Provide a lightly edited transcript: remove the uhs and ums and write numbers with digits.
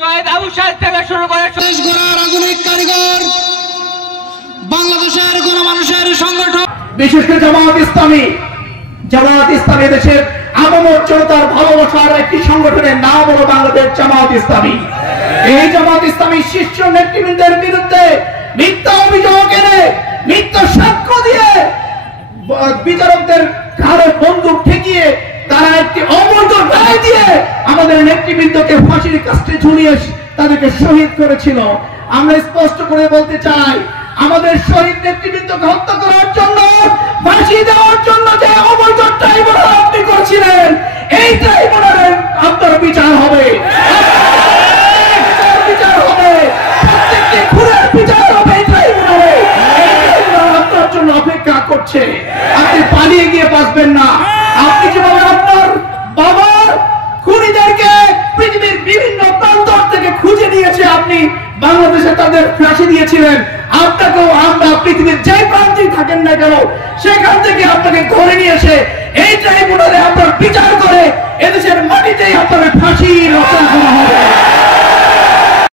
শহীদ আবু সাইদ থেকে শুরু করে দেশ গড়ার আধুনিক কারিগর বাংলাদেশের গণমানুষের সংগঠন, বিশেষ করে জামাত ইসলামী দেশের আপামর জনতার ভালোবাসার একটি সংগঠনের নাম হলো বাংলাদেশ জামাত ইসলামী। এই জামাত ইসলামী শীর্ষ নেতৃবৃন্দের বিরুদ্ধে মিথ্যা অভিযোগ এনে মিথ্যা সাক্ষ্য দিয়ে বিচারকদের ঘাড়ে বন্দুক ঠেকিয়ে তারা একটি অবৈধ রায় দিয়ে আমাদের নেতৃবৃন্দকে ফাঁসির কাস্টে ঝুলিয়ে তাদেরকে শহীদ করেছিল। আমরা স্পষ্ট করে বলতে চাই, আমাদের শহীদ নেতৃবৃন্দকে হত্যা করার জন্য, ফাঁসি দেওয়ার জন্য যে অবৈধ ট্রাইব্যুনাল আপনি করেছিলেন, এই ট্রাইব্যুনালের আপনার বিচার হবে, বিচার হবে, প্রত্যেকটি খুনের বিচার হবে এই ট্রাইব্যুনালে। এই ট্রাইব্যুনাল আপনার জন্য অপেক্ষা করছে। আপনি পালিয়ে গিয়ে বাঁচবেন না। আপনি যেভাবে আপনার বাবার খুনিদেরকে পৃথিবীর বিভিন্ন প্রান্ত থেকে খুঁজে নিয়েছে, আপনি বাংলাদেশে তাদের ফাঁসি দিয়েছিলেন, আপনাকেও আমরা পৃথিবীর যে প্রান্তেই থাকেন না কেন সেখান থেকে আপনাকে ধরে নিয়ে এসে এই ট্রাইব্যুনালে আপনার বিচার করে এদেশের মাটিতেই আপনার ফাঁসি রচনা